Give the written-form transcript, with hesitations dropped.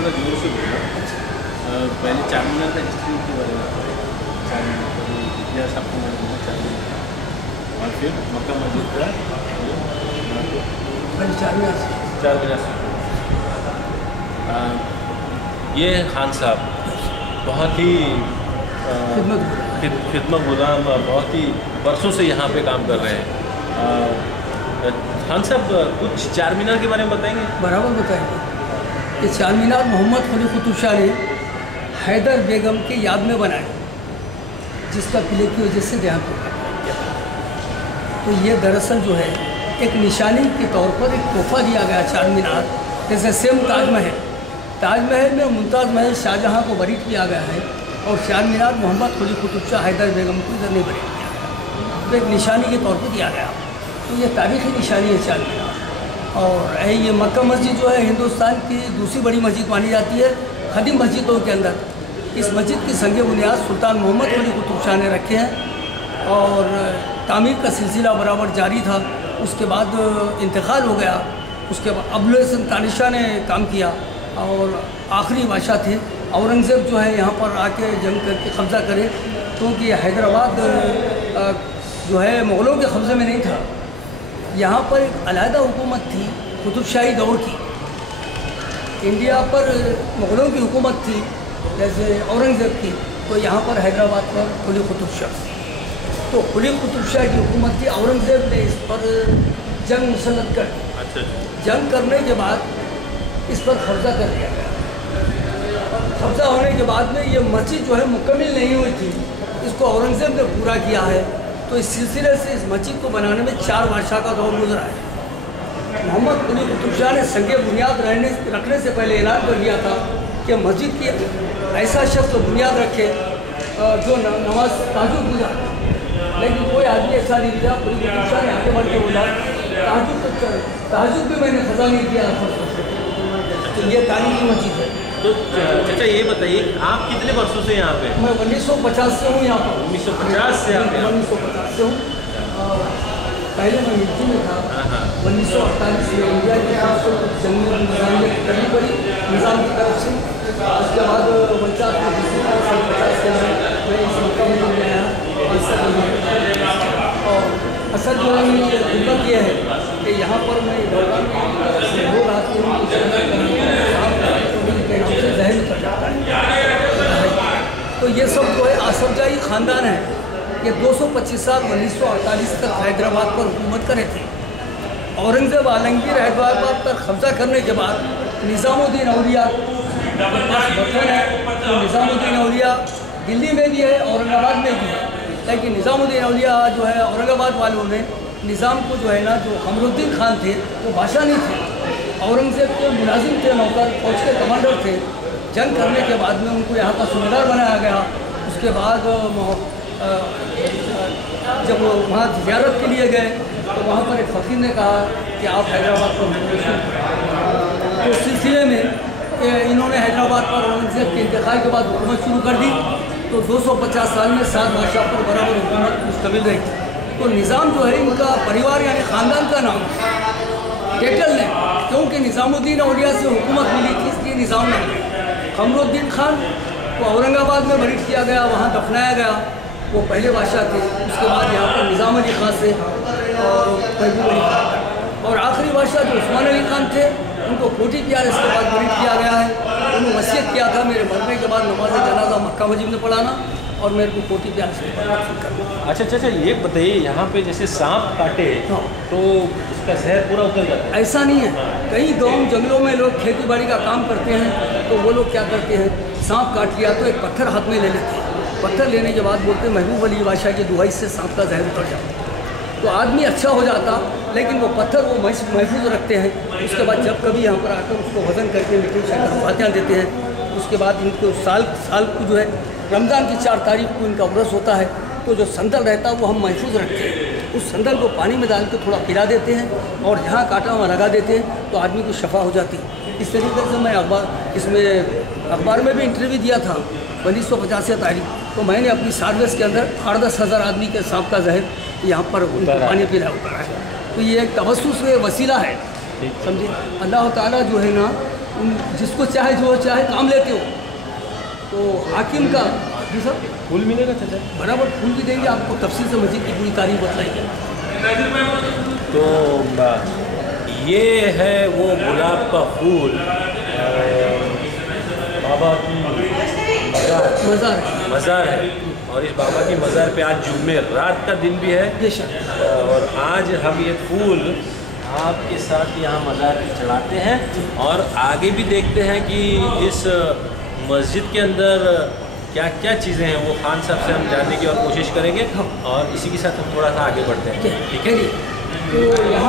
थोड़ा जोर से बोलना। पहले चार मीनार का हिस्ट्री के बारे में चार मीनार का इतिहास आपको मैंने बोला चार मीनार का, और फिर मक्का मस्जिद का चार मीनार से। ये खान साहब बहुत ही खिदमत गुलाम, बहुत ही वर्षों से यहाँ पे काम कर रहे हैं। खान साहब कुछ चार मीनार के बारे में बताएंगे? बराबर बताएंगे। ये चार मीनार मोहम्मद कुली कुतुब शाह ने हैदर बेगम की याद में बनाए, जिसका किले की वजह से देहांत हो गया। तो ये दरअसल जो है एक निशानी के तौर पर एक तोहफा दिया गया चार मीनार। जैसे सेम ताजमहल में मुमताज़ महल शाहजहाँ को बरीड किया गया है, और चार मीनार मोहम्मद कुली कुतुब शाह हैदर बेगम को इधर नहीं बरीड किया गया, तो एक निशानी के तौर पर दिया गया। तो ये तारीख़ी निशानी है चार मीनार। और ये मक्का मस्जिद जो है हिंदुस्तान की दूसरी बड़ी मस्जिद मानी जाती है खदीम मस्जिदों के अंदर। इस मस्जिद की संग बुनियाद सुल्तान मोहम्मद कुली कुतुब शाह ने रखे हैं, और तामीर का सिलसिला बराबर जारी था। उसके बाद इंतकाल हो गया, उसके बाद अबुल हसन तानिशाह ने काम किया, और आखिरी बादशाह थे औरंगज़ेब जो है यहाँ पर आके जंग करके कब्ज़ा करे, क्योंकि हैदराबाद जो है मुग़लों के कब्ज़े में नहीं था। यहाँ पर एक अलहदा हुकूमत थी कुतुबशाही दौर की। इंडिया पर मुग़लों की हुकूमत थी जैसे औरंगज़ेब की, तो यहाँ पर हैदराबाद पर कुली कुतुब शाह। तो कुली कुतुब शाह की हुकूमत थी, औरंगज़ेब ने इस पर जंग मुसल्लत कर दी। जंग करने के बाद इस पर कब्ज़ा कर लिया गया। कब्ज़ा होने के बाद में ये मस्जिद जो है मुकम्मल नहीं हुई थी, इसको औरंगज़ेब ने पूरा किया है। तो इस सिलसिले से इस मस्जिद को बनाने में 4 बादशाह का दौर गुजरा है। मोहम्मद कुली कुतुब शाह ने संग बुनियाद रखने से पहले ऐलान कर दिया था कि मस्जिद की ऐसा शख्स बुनियाद रखे जो नमाज ताजुद गुजार, लेकिन कोई आदमी ऐसा नहीं दिया। कुली कुतुब शाह ने आगे बढ़ के बोला ताजुद भी मैंने सजा नहीं दिया। तो ये तारीख़ी मस्जिद है। तो चाचा ये बताइए आप कितने वर्षों से यहाँ पे? मैं 1950 से हूँ यहाँ पर। 1950 से आप? 1950 से हूँ। पहले मैं मिर्ची में था। 1948 में इंडिया की तरफ से जंग निज़ामियत करनी पड़ी निज़ाम की तरफ से। उसके बाद 50 से मैं इस मक्का में आया। और असल जो है मेरी खिदमत ये है कि यहाँ पर मैं लोग आते हैं जहन कर जाता है। तो ये सब जो है आसफजाई ख़ानदान है। ये 225 साल 1948 तक हैदराबाद पर हुकूमत करे थे। औरंगज़ेब आलमगीर हैदराबाद पर कब्ज़ा करने के बाद निज़ामुद्दीन औलिया बतन है, तो निज़ामुद्दीन औलिया दिल्ली में भी है, औरंगाबाद में भी है। लेकिन निज़ामुद्दीन औलिया जो है औरंगाबाद वालों ने निज़ाम को जो है ना, जो कमरुद्दीन खान थे वो बादशाह नहीं थे, औरंगज़ेब के मुलाजिम थे, नौकर फौज के कमांडर थे। जंग करने के बाद में उनको यहाँ का सूबेदार बनाया गया। उसके बाद जब वो वहाँ ज़ियारत के लिए गए तो वहाँ पर एक फ़कीर ने कहा कि आप हैदराबाद पर तो उस सिलसिले में इन्होंने हैदराबाद पर औरंगज़ेब के इंतकाल के बाद हुकूमत शुरू कर दी। तो 250 साल में 7 बादशाह पर बराबर हुकूमत मुश्तमिल रही। तो निज़ाम जो है इनका परिवार यानी ख़ानदान का नाम टेटल ने, क्योंकि निज़ामुद्दीन औलिया से हुकूमत मिली थी, इसलिए निज़ाम नाम है। कमरुद्दीन खान को औरंगाबाद में बरीड किया गया, वहाँ दफनाया गया। वो पहले बादशाह थे। उसके बाद यहाँ पर निज़ाम अली खान से और महबूब अली खान, और आखिरी बादशाह जो उस्मान अली खान थे उनको कोठी प्यार इसके बाद बरीड किया गया है। उन्होंने वसीयत किया था मेरे मरने के बाद नमाज जनाजा मक्का मस्जिद में पढ़ाना और मेरे को कोठी प्यार से करना। अच्छा चाचा ये बताइए यहाँ पे जैसे सांप काटे तो उसका जहर पूरा उतर जाता है? ऐसा नहीं है। कई गाँव जंगलों में लोग खेती बाड़ी का काम करते हैं, तो वो लोग क्या करते हैं, सांप काट लिया तो एक पत्थर हाथ में ले लेते हैं। पत्थर लेने के बाद बोलते हैं महबूब अली बादशाह की दुआई से सांप का जहर उतर जाता, तो आदमी अच्छा हो जाता। लेकिन वो पत्थर वो महफूज रखते हैं। उसके बाद जब कभी यहाँ पर आकर उसको वज़न करके मिट्टी शक्कर फातियाँ देते हैं, उसके बाद इनको साल को जो है रमज़ान की 4 तारीख को इनका उर्स होता है, तो जो संदल रहता है वो हम महफूज रखते हैं। उस संदल को पानी में डाल के थोड़ा पिला देते हैं और जहाँ काटा वहाँ लगा देते हैं, तो आदमी को शफा हो जाती है। इस तरीके से मैं अखबार में भी इंटरव्यू दिया था 1950 तारीख, तो मैंने अपनी सर्विस के अंदर 8-10 हज़ार आदमी के सांप का जहर यहाँ पर उनको पानी पिला उतारा है। तो ये एक तवस्सुस वसीला है, समझिए। अल्लाह ताला जो है ना उन जिसको चाहे जो चाहे काम लेते हो। तो हाकिम का जी सर फूल मिलेगा चाचा? बराबर फूल भी देंगे आपको, तफसील से मस्जिद की पूरी तारीफ बताएंगे। तो ये है वो गुलाब का फूल, बाबा की मज़ार है, और इस बाबा की मज़ार पे आज जुम्मे रात का दिन भी है, बेशक। और आज हम ये फूल आपके साथ यहाँ मज़ार पे चढ़ाते हैं और आगे भी देखते हैं कि इस मस्जिद के अंदर क्या क्या चीज़ें हैं वो खान साहब से हम जानने की और कोशिश करेंगे, और इसी के साथ हम थोड़ा सा आगे बढ़ते हैं। ठीक है जी। तो यहाँ